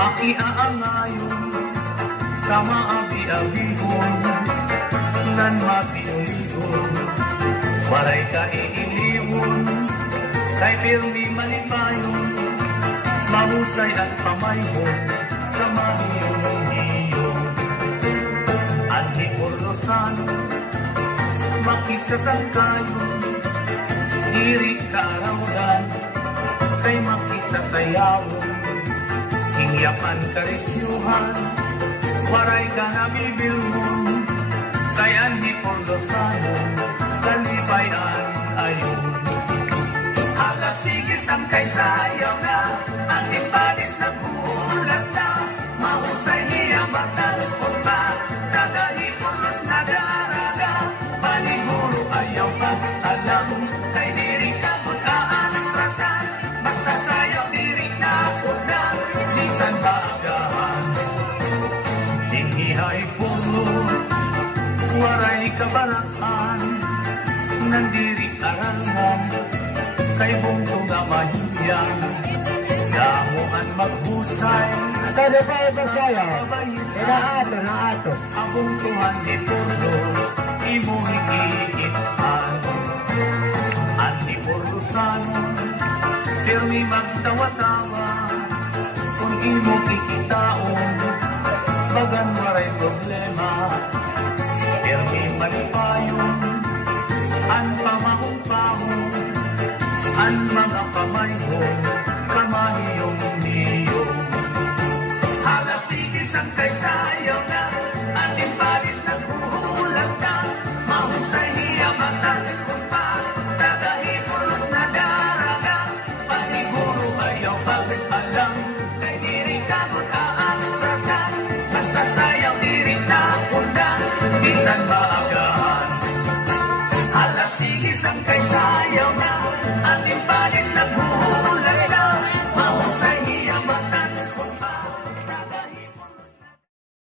Makiaangayon, kamaabi-abihon, nan mapiuligon, waray ka iiliwon, kay pirmi malipayon, mahusay at pamayhon, kamahiyong niyo. Anti Porlosano, makisasangkayon, diri kaarawan, kay makisasayawan, hingyapan karisyuhan, waray ka nabibilmon, kay Andy Porlosano, kalibayan ayon. Halasigis ang kay sayaw na, ang ipanis na buulat na, mahusay niya matalupot pa, dadahi Porlos na daraga, paniguro ayaw pag-alam, kay diri ka butaan ang rasan, basta sayaw diri na una, minsan baagahan. Dingihay Porlos, waray kabarakan, nandiri arangan, kay bungtong na mahiyan, damuan maghusay, Kada pa ibang sayaw, naato. ang bungtuhan ni Porlos, imo hikikitaan. Anti Porlosano, pirmi magtawa-tawa, kung imo kikitaon, bagan waray problema, pirmi malipayon, an pamahong-pahong, an mga pamayhon, kamahiyong niyo. Halasigis ang kay sayaw na, an imparis na kuhulat na, mahusay hiya matalikot pa, dadahi Porlos na daraga, paniguro ayaw pag-alam, kay diri ka butaan rasan, basta sayaw diri na unda, minsan maagahan. Halasigis ang kay